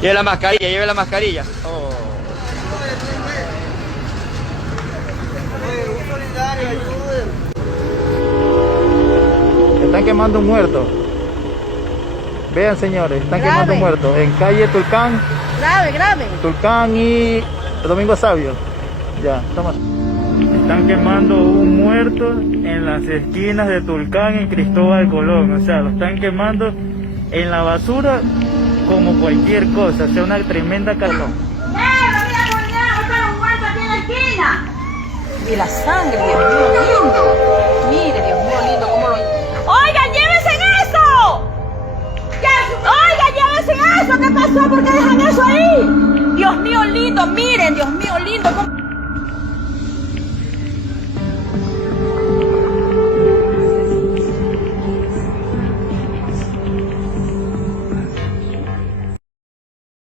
Lleve la mascarilla, lleve la mascarilla. Oh. Están quemando un muerto. Vean, señores, están quemando un muerto en calle Tulcán. Grave. Tulcán y Domingo Sabio. Ya, toma. Están quemando un muerto en las esquinas de Tulcán y Cristóbal Colón. O sea, lo están quemando en la basura como cualquier cosa. O sea, una tremenda calor. Y la sangre, Dios mío lindo. Mire, Dios mío lindo, cómo lo... ¡Oigan, llévense eso! ¡Oigan, llévense eso! ¿Qué pasó? ¿Por qué dejan eso ahí? Dios mío lindo, miren, Dios mío lindo, cómo...